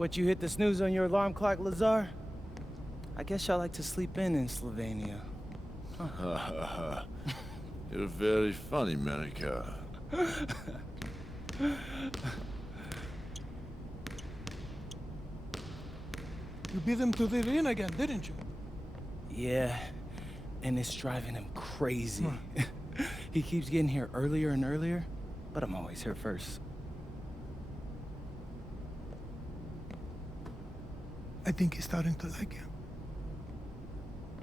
What, you hit the snooze on your alarm clock, Lazar? I guess y'all like to sleep in Slovenia. Huh. You're very funny, Monica. You beat him to the arena again, didn't you? Yeah, and it's driving him crazy. He keeps getting here earlier and earlier, but I'm always here first. I think he's starting to like you.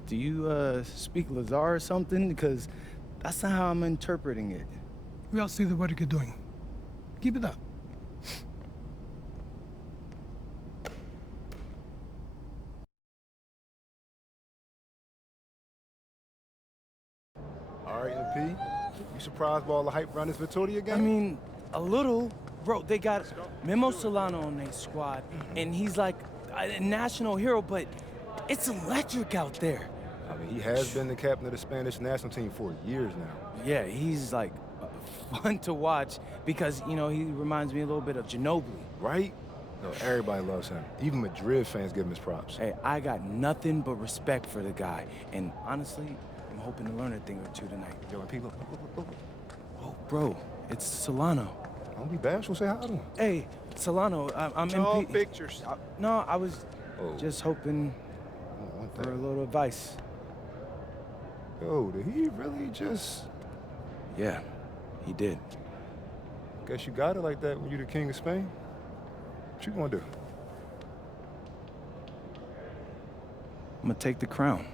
Do you, speak Lazar or something? Because that's not how I'm interpreting it. We all see the work you're doing. Keep it up. All right, MP. You surprised by all the hype around this Vitoria game? I mean, a little. Bro, they got Memo Solano on their squad, and he's like a national hero, but it's electric out there. I mean, he has been the captain of the Spanish national team for years now. Yeah, he's like fun to watch because, you know, he reminds me a little bit of Ginobili. Right? No, everybody loves him. Even Madrid fans give him his props. Hey, I got nothing but respect for the guy, and honestly, I'm hoping to learn a thing or two tonight. Yo, MP, look. Oh, bro, it's Solano. Don't be bashful, say hi to him. Hey, Solano, I'm All MP. pictures. No, I was just hoping I don't want for that. a little advice. Yo, did he really just... Yeah, he did. Guess you got it like that when you're the king of Spain? What you gonna do? I'm gonna take the crown.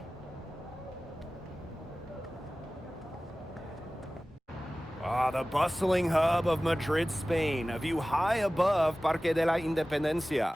The bustling hub of Madrid, Spain, a view high above Parque de la Independencia.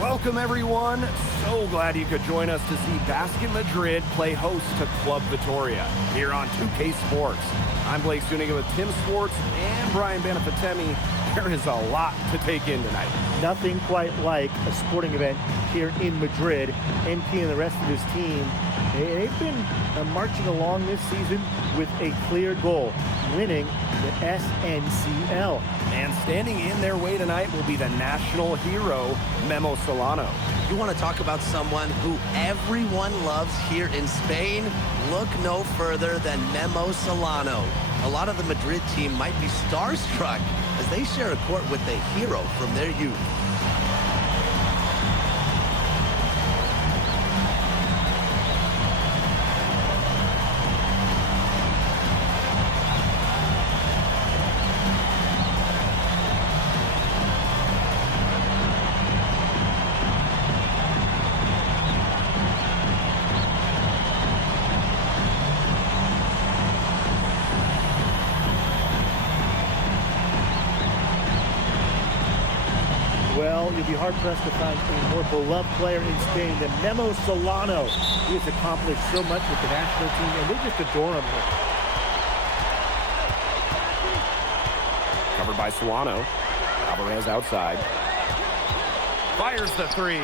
Welcome, everyone. So glad you could join us to see Basket Madrid play host to Club Vitoria here on 2K Sports. I'm Blake Zuniga with Tim Swartz and Brian Benefatemi. There is a lot to take in tonight. Nothing quite like a sporting event here in Madrid. MP and the rest of his team, they've been marching along this season with a clear goal, winning the SNCL. And standing in their way tonight will be the national hero, Memo Solano. You want to talk about someone who everyone loves here in Spain? Look no further than Memo Solano. A lot of the Madrid team might be starstruck as they share a court with a hero from their youth. Well, you'll be hard-pressed to find a more beloved player in Spain than Memo Solano. He has accomplished so much with the national team, and they just adore him here. Covered by Solano. Alvarez outside. Fires the three.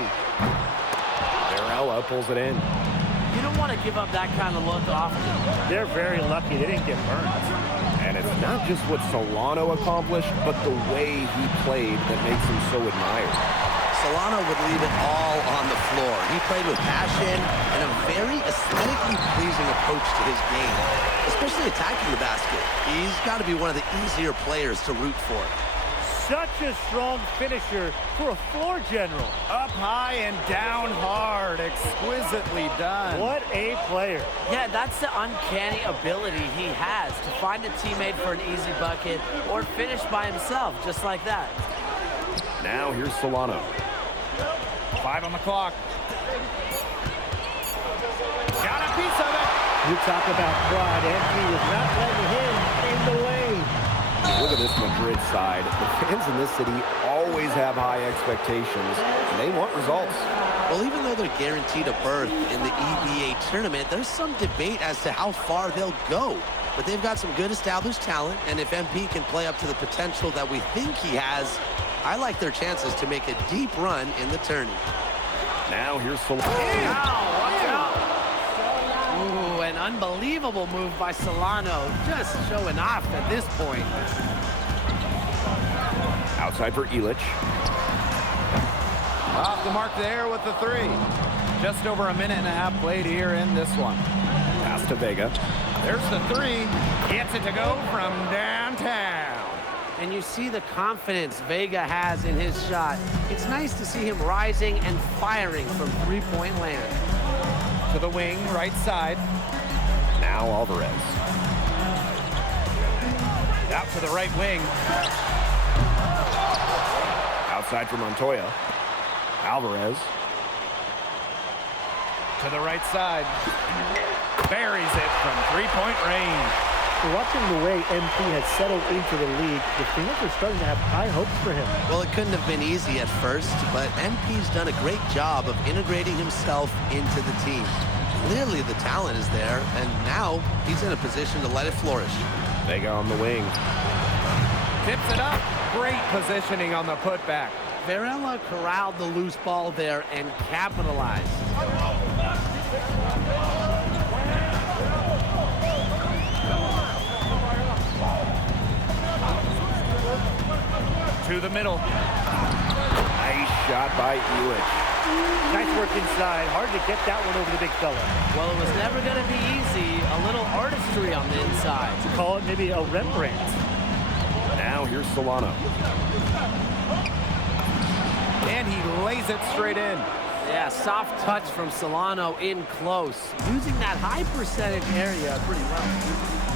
Varela pulls it in. You don't want to give up that kind of look often. They're very lucky they didn't get burned. And it's not just what Solano accomplished, but the way he played that makes him so admired. Solano would leave it all on the floor. He played with passion and a very aesthetically pleasing approach to his game, especially attacking the basket. He's got to be one of the easier players to root for. Such a strong finisher for a floor general. Up high and down hard. Exquisitely done. What a player. Yeah, that's the uncanny ability he has to find a teammate for an easy bucket or finish by himself, just like that. Now here's Solano. 5 on the clock. Got a piece of it. You talk about pride, and he was not letting him in the lane. Look at this Madrid side. The fans in this city always have high expectations, and they want results. Well, even though they're guaranteed a berth in the EBA tournament, there's some debate as to how far they'll go. But they've got some good established talent, and if MP can play up to the potential that we think he has, I like their chances to make a deep run in the tourney. Now here's Solano. Watch out. Ooh, an unbelievable move by Solano. Just showing off at this point. Outside for Illich. Off the mark there with the three. Just over a minute and a half played here in this one. Pass to Vega. There's the three. Gets it to go from downtown. And you see the confidence Vega has in his shot. It's nice to see him rising and firing from three-point land. To the wing, right side. Now Alvarez. Out to the right wing. Outside for Montoya. Alvarez. To the right side. Buries it from three-point range. Watching the way MP has settled into the league, the Phoenix are starting to have high hopes for him. Well, it couldn't have been easy at first, but MP's done a great job of integrating himself into the team. Clearly the talent is there, and now he's in a position to let it flourish. Vega on the wing. Tips it up. Great positioning on the putback. Varela corralled the loose ball there and capitalized. To the middle. Nice shot by Illich. Nice work inside. Hard to get that one over the big fella. Well, it was never going to be easy. A little artistry on the inside. Call it maybe a Rembrandt. Now here's Solano. And he lays it straight in. Yeah, soft touch from Solano in close. Using that high percentage area pretty well.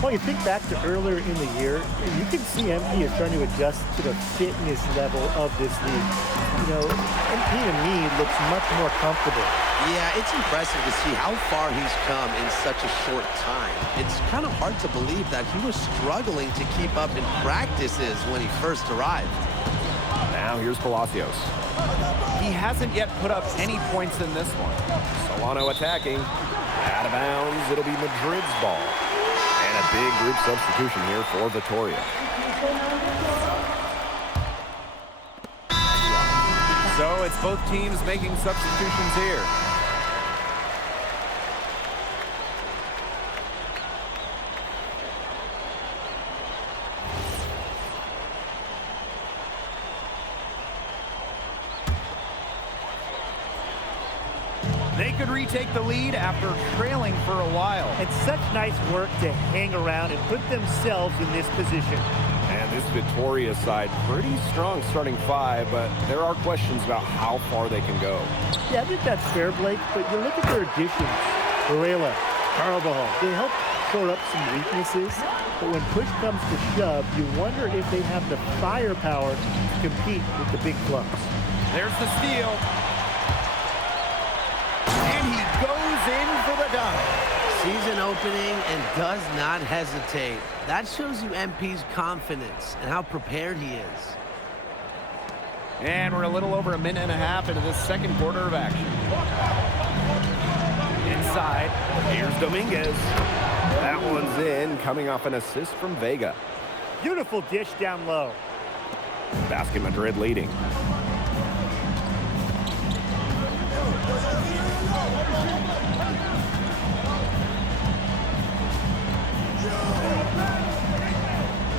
Well, you think back to earlier in the year, you can see MP is trying to adjust to the fitness level of this league. You know, MP to me looks much more comfortable. Yeah, it's impressive to see how far he's come in such a short time. It's kind of hard to believe that he was struggling to keep up in practices when he first arrived. Now here's Palacios. He hasn't yet put up any points in this one. Solano attacking. Out of bounds. It'll be Madrid's ball. And a big group substitution here for Vitoria. So it's both teams making substitutions here. They could retake the lead after trailing for a while. And such nice work to hang around and put themselves in this position. And this Vitoria side, pretty strong starting five, but there are questions about how far they can go. Yeah, I think that's fair, Blake, but you look at their additions. Varela, Carbajal, they help shore up some weaknesses, but when push comes to shove, you wonder if they have the firepower to compete with the big clubs. There's the steal. And he goes in for the dunk. Season opening and does not hesitate. That shows you MP's confidence and how prepared he is. And we're a little over a minute and a half into this second quarter of action. Inside. Here's Dominguez. That one's in, coming off an assist from Vega. Beautiful dish down low. Basket Madrid leading.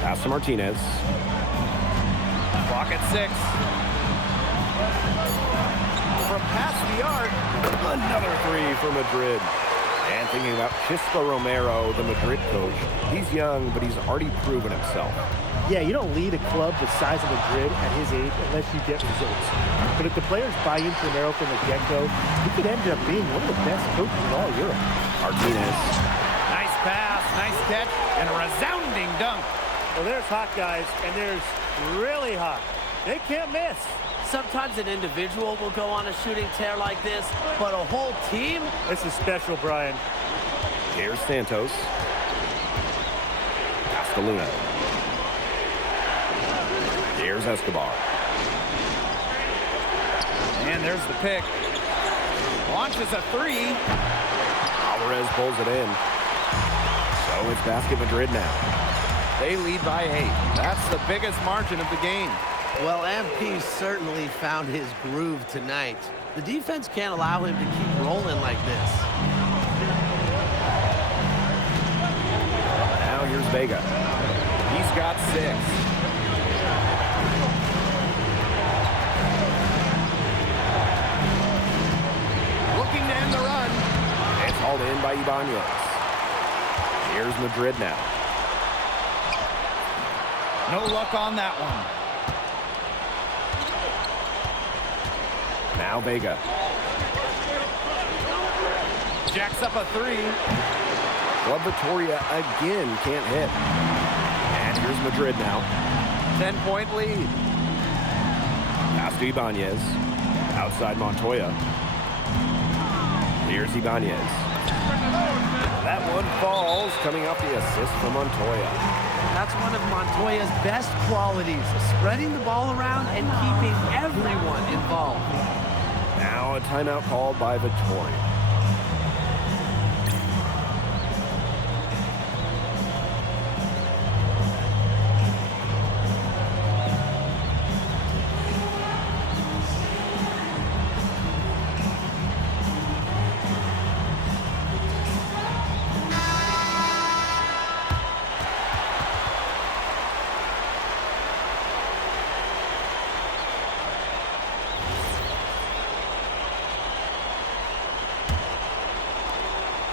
Pass to Martinez. Clock at 6. From past the arc. Another three for Madrid. And thinking about Chispa Romero, the Madrid coach. He's young, but he's already proven himself. Yeah, you don't lead a club the size of Madrid at his age unless you get results. But if the players buy into Romero from the get-go, he could end up being one of the best coaches in all Europe. Martinez. Nice pass, nice catch, and a resounding dunk. Well, there's hot guys, and there's really hot. They can't miss. Sometimes an individual will go on a shooting tear like this, but a whole team? This is special, Brian. Here's Santos. Castelluna. Here's Escobar. And there's the pick. Launches a three. Alvarez pulls it in. So it's Basket Madrid now. They lead by 8. That's the biggest margin of the game. Well, MP certainly found his groove tonight. The defense can't allow him to keep rolling like this. Now here's Vega. He's got 6. in by Ibanez. Here's Madrid now. No luck on that one. Now Vega. Jacks up a three. Club Vitoria again can't hit. And here's Madrid now. 10-point lead. Pass to Ibanez. Outside Montoya. Here's Ibanez. That one falls, coming off the assist from Montoya. That's one of Montoya's best qualities, spreading the ball around and keeping everyone involved. Now a timeout called by Vitoria.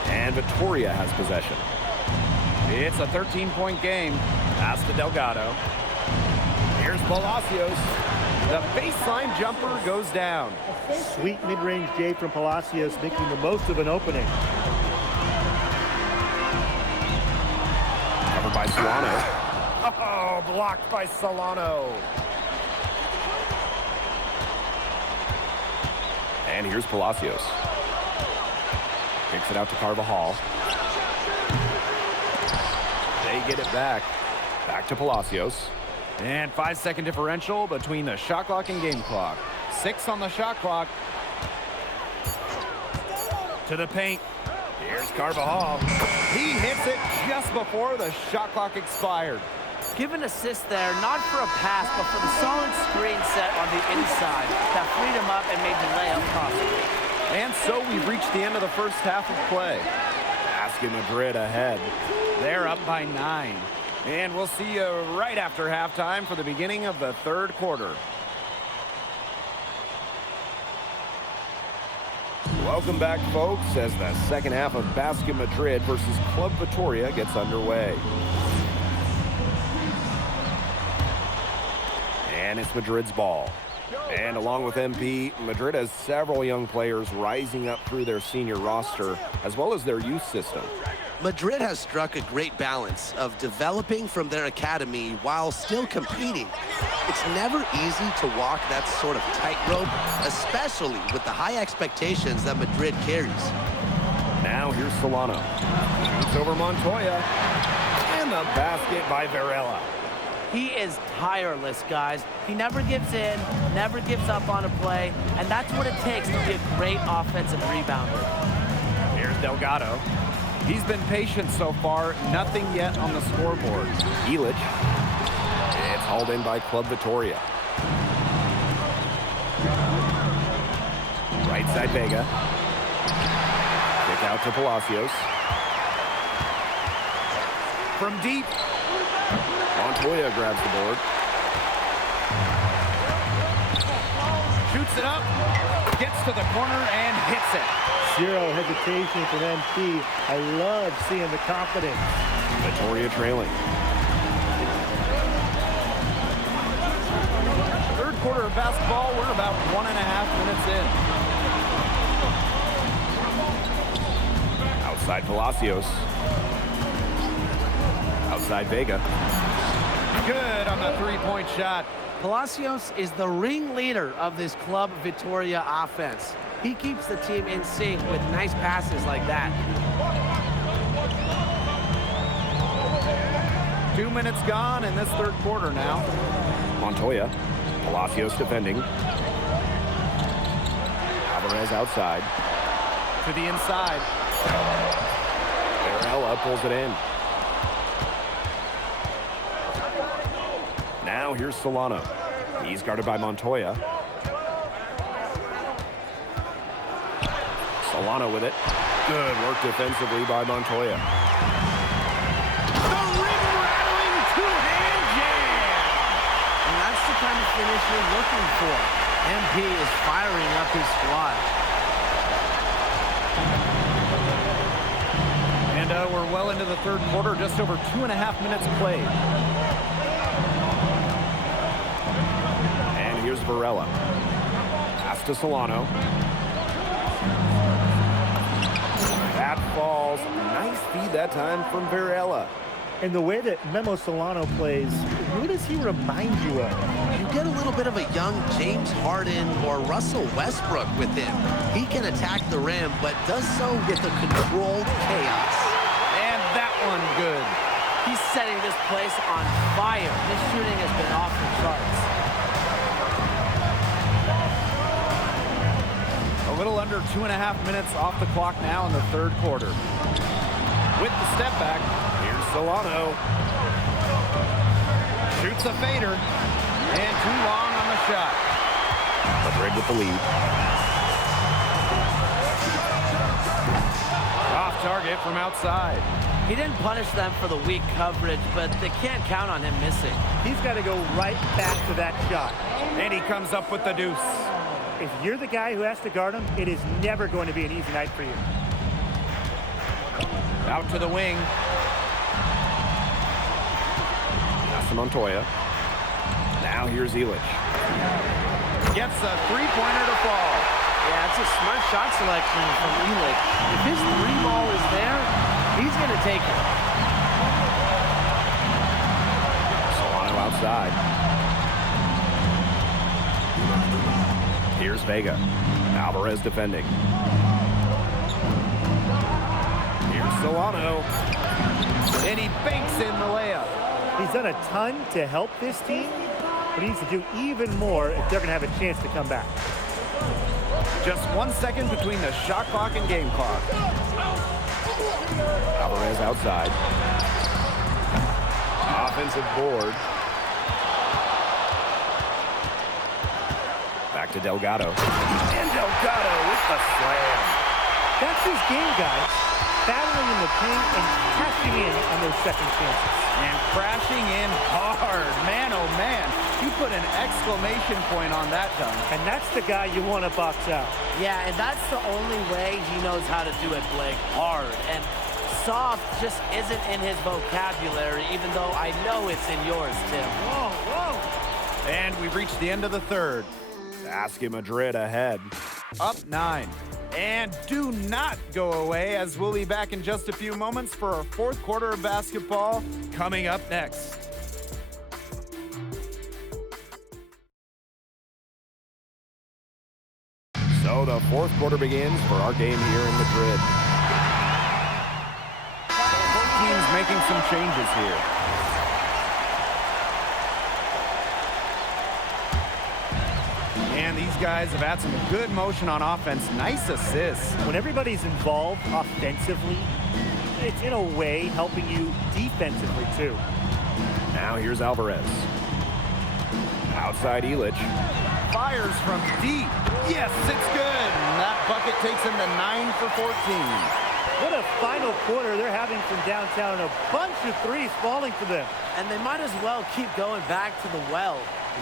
And Vitoria has possession. It's a 13-point game. Pass to Delgado. Here's Palacios. The baseline jumper goes down. Sweet mid-range J from Palacios, making the most of an opening. Covered by Solano. Oh, blocked by Solano. And here's Palacios. Kicks it out to Carvajal. They get it back. Back to Palacios. And 5-second differential between the shot clock and game clock. 6 on the shot clock. To the paint. Here's Carvajal. He hits it just before the shot clock expired. Give an assist there, not for a pass, but for the solid screen set on the inside that freed him up and made the layup possible. And so we've reached the end of the first half of play. Basket Madrid ahead. They're up by 9. And we'll see you right after halftime for the beginning of the third quarter. Welcome back, folks, as the second half of Basket Madrid versus Club Vitoria gets underway. And it's Madrid's ball. And along with MP, Madrid has several young players rising up through their senior roster, as well as their youth system. Madrid has struck a great balance of developing from their academy while still competing. It's never easy to walk that sort of tightrope, especially with the high expectations that Madrid carries. Now here's Solano. Shoots over Montoya. And the basket by Varela. He is tireless, guys. He never gives in, never gives up on a play, and that's what it takes to be a great offensive rebounder. Here's Delgado. He's been patient so far, nothing yet on the scoreboard. Ilic. It's hauled in by Club Vitoria. Right side Vega. Kick out to Palacios. From deep. Montoya grabs the board. Shoots it up. Gets to the corner and hits it. Zero hesitation from MP. I love seeing the confidence. Vitoria trailing. Third quarter of basketball, we're about 1.5 minutes in. Outside Palacios. Outside Vega. Good on the three-point shot. Palacios is the ringleader of this Club Vitoria offense. He keeps the team in sync with nice passes like that. 2 minutes gone in this third quarter now. Montoya. Palacios defending. Alvarez outside. To the inside. Varela pulls it in. Now here's Solano. He's guarded by Montoya. Solano with it. Good work defensively by Montoya. The rim-rattling two-hand jam! And that's the kind of finish you're looking for. MP is firing up his squad. well into the third quarter, just over 2.5 minutes played. And here's Varela. Pass to Solano. That falls. Nice feed that time from Varela. And the way that Memo Solano plays, who does he remind you of? You get a little bit of a young James Harden or Russell Westbrook with him. He can attack the rim, but does so with a controlled chaos. And that one good. He's setting this place on fire. His shooting has been off the charts. A little under 2.5 minutes off the clock now in the third quarter. With the step back, here's Solano. Shoots a fader. And too long on the shot. Madrid with the lead. Off target from outside. He didn't punish them for the weak coverage, but they can't count on him missing. He's got to go right back to that shot. And he comes up with the deuce. If you're the guy who has to guard him, it is never going to be an easy night for you. Out to the wing. Pass to Montoya. Now here's Illich. Gets a three-pointer to fall. Yeah, it's a smart shot selection from Illich. If his three ball is there, he's going to take it. Solano outside. Here's Vega. Alvarez defending. Here's Solano. And he banks in the layup. He's done a ton to help this team, but he needs to do even more if they're going to have a chance to come back. Just 1 second between the shot clock and game clock. Alvarez outside. Offensive board. Back to Delgado. And Delgado with the slam. That's his game, guys. Battling in the paint and cashing in on those second chances. And crashing in hard. Man, oh man. You put an exclamation point on that dunk. And that's the guy you want to box out. Yeah, and that's the only way he knows how to do it, Blake. Hard. And soft just isn't in his vocabulary, even though I know it's in yours, Tim. Whoa, whoa. And we've reached the end of the third. Basket Madrid ahead. Up 9. And do not go away, as we'll be back in just a few moments for our fourth quarter of basketball coming up next. So the fourth quarter begins for our game here in Madrid. Both teams making some changes here. And these guys have had some good motion on offense. Nice assists. When everybody's involved offensively, it's in a way helping you defensively too. Now here's Alvarez. Outside Illich. Fires from deep. Yes, it's good. And that bucket takes him to 9 for 14. What a final quarter they're having from downtown. A bunch of threes falling for them. And they might as well keep going back to the well.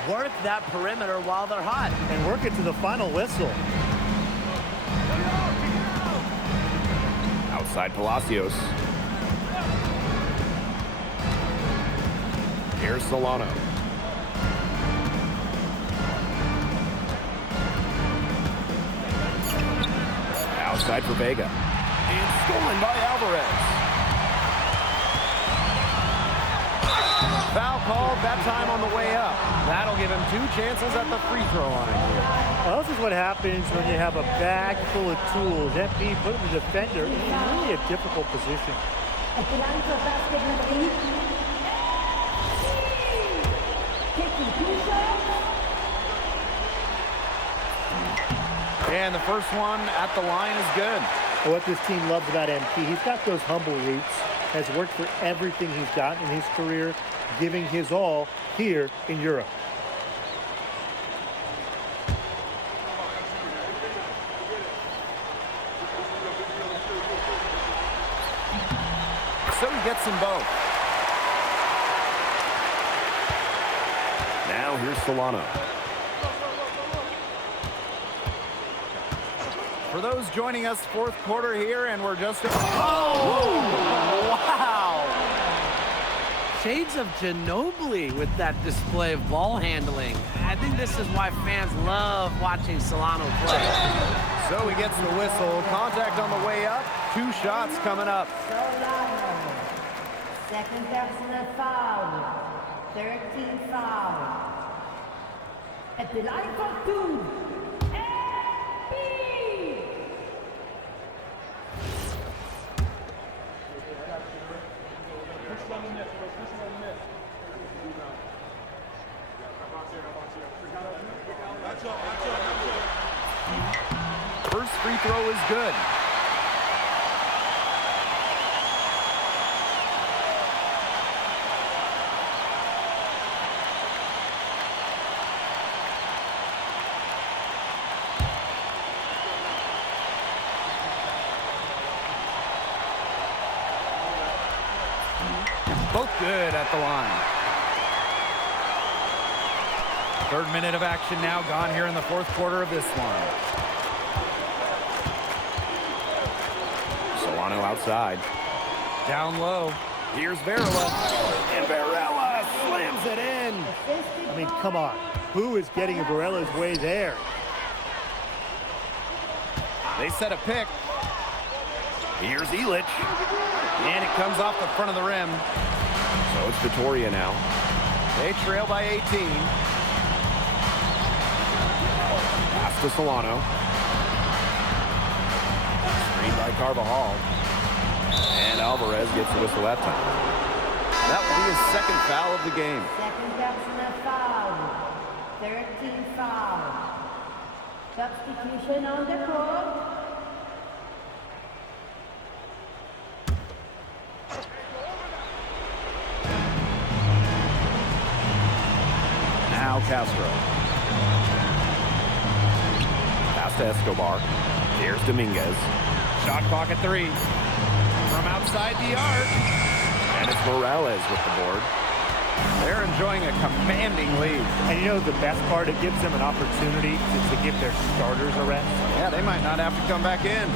Work that perimeter while they're hot. And work it to the final whistle. Outside Palacios. Here's Solano. Outside for Vega. And stolen by Alvarez. Foul called, that time on the way up. That'll give him 2 chances at the free throw line here. Well, this is what happens when you have a bag full of tools. MP putting the defender in really a difficult position. And the first one at the line is good. Well, what this team loves about MP, he's got those humble roots, has worked for everything he's got in his career, giving his all here in Europe. So he gets them both. Now here's Solano. For those joining us, fourth quarter here, and we're just... Oh! Wow! Shades of Ginobili with that display of ball handling. I think this is why fans love watching Solano play. So he gets the whistle. Contact on the way up. 2 shots coming up. Solano. Second personal foul. 13 foul. At the line for 2. First free throw is good. Both good at the line. 3rd minute of action now gone here in the 4th quarter of this one. Solano outside. Down low. Here's Varela. And Varela slams it in. I mean, come on. Who is getting Varela's way there? They set a pick. Here's Elich. And it comes off the front of the rim. So it's Vitoria now. They trail by 18. Pass to Solano. Screen by Carvajal. And Alvarez gets the whistle that time. That will be his 2nd foul of the game. Second personal foul. 13 foul. Substitution on the court. Now Castro. Pass to Escobar. Here's Dominguez. Shot clock at 3. From outside the arc. And it's Morales with the board. They're enjoying a commanding lead. And you know the best part? It gives them an opportunity to give their starters a rest. Yeah, they might not have to come back in.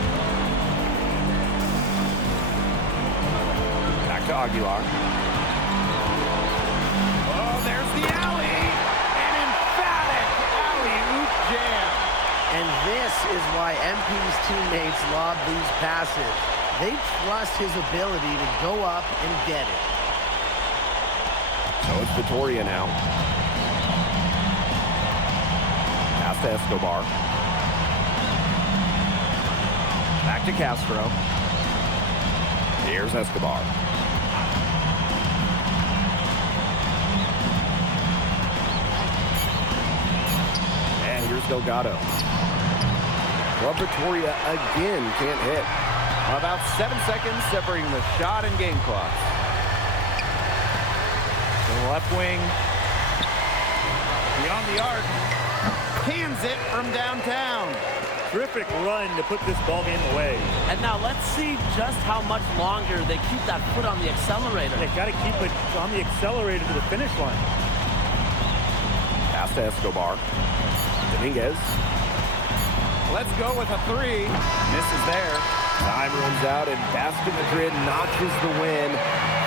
Back to Aguilar. Oh, there's the alley. An emphatic alley-oop jam. And this is why MP's teammates lob these passes. They trust his ability to go up and get it. So it's Vitoria now. Pass to Escobar. Back to Castro. Here's Escobar. And here's Delgado. Club Vitoria again can't hit. About 7 seconds separating the shot and game clock. The left wing. Beyond the arc. Cans it from downtown. Terrific run to put this ball game away. And now let's see just how much longer they keep that foot on the accelerator. They got to keep it on the accelerator to the finish line. Pass to Escobar. Dominguez. Let's go with a 3. Misses there. Time runs out and Basket Madrid notches the win.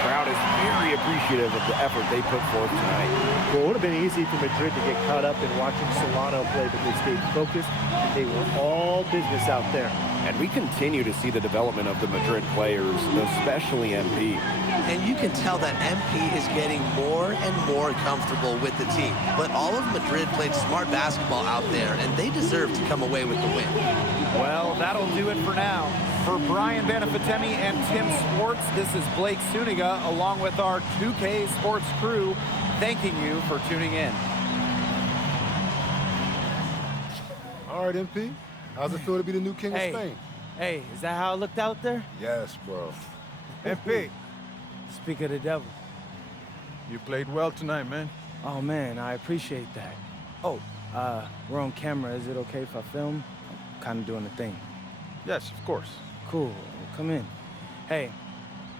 Crowd is very appreciative of the effort they put forth tonight. Well, it would have been easy for Madrid to get caught up in watching Solano play, but they stayed focused and they were all business out there. And we continue to see the development of the Madrid players, especially MP. And you can tell that MP is getting more and more comfortable with the team. But all of Madrid played smart basketball out there, and they deserve to come away with the win. Well, that'll do it for now. For Brian Banafitemi and Tim Swartz, this is Blake Suniga, along with our 2K Sports crew, thanking you for tuning in. All right, MP. How's it feel to be the new king of Spain? Hey, is that how it looked out there? Yes, bro. MP. Speak of the devil. You played well tonight, man. Oh, man, I appreciate that. Oh, we're on camera. Is it okay if I film? I'm kind of doing the thing. Yes, of course. Cool. Come in. Hey,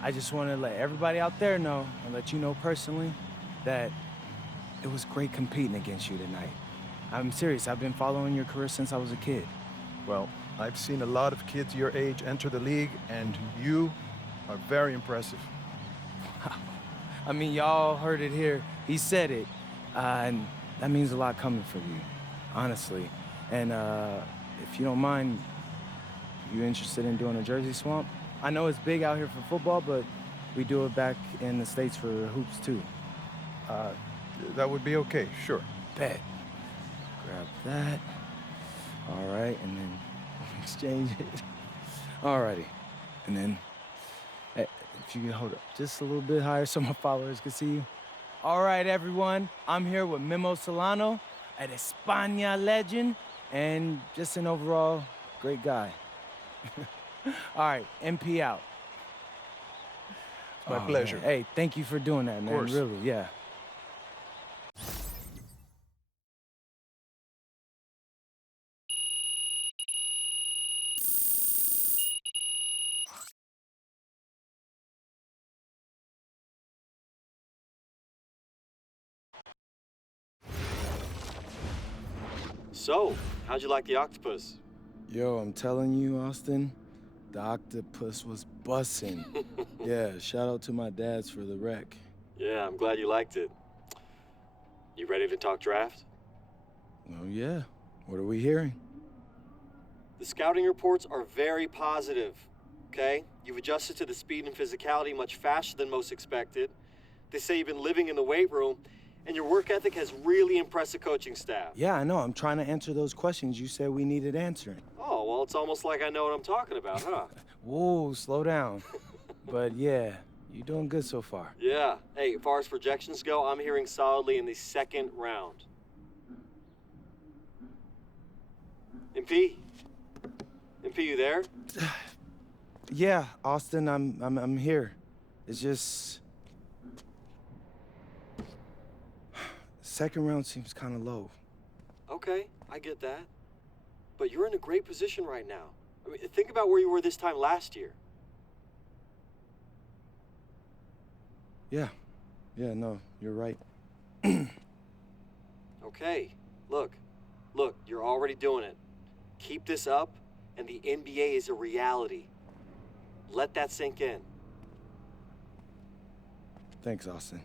I just want to let everybody out there know and let you know personally that it was great competing against you tonight. I'm serious. I've been following your career since I was a kid. Well, I've seen a lot of kids your age enter the league, and you are very impressive. I mean, y'all heard it here. He said it. And that means a lot coming from you, honestly. And if you don't mind, you interested in doing a jersey swamp? I know it's big out here for football, but we do it back in the States for hoops, too. That would be okay, sure. Bet. Grab that. All right, and then exchange it. Alrighty. And then, if you can hold up just a little bit higher so my followers can see you. All right, everyone. I'm here with Memo Solano, an España legend, and just an overall great guy. All right, MP out. My pleasure. Man. Hey, thank you for doing that, man. course. Really, yeah. So, how'd you like the octopus? Yo, I'm telling you, Austin, the octopus was bussin'. Yeah, shout out to my dads for the wreck. Yeah, I'm glad you liked it. You ready to talk draft? Oh, yeah. What are we hearing? The scouting reports are very positive, okay? You've adjusted to the speed and physicality much faster than most expected. They say you've been living in the weight room, and your work ethic has really impressed the coaching staff. Yeah, I know. I'm trying to answer those questions you said we needed answering. Oh, well, it's almost like I know what I'm talking about, huh? Whoa, slow down. But yeah, you're doing good so far. Yeah. Hey, as far as projections go, I'm hearing solidly in the second round. MP? MP, you there? Yeah, Austin, I'm here. It's just second round seems kind of low. Okay, I get that. But you're in a great position right now. I mean, think about where you were this time last year. Yeah, no, you're right. Okay, look, you're already doing it. Keep this up, and the NBA is a reality. Let that sink in. Thanks, Austin.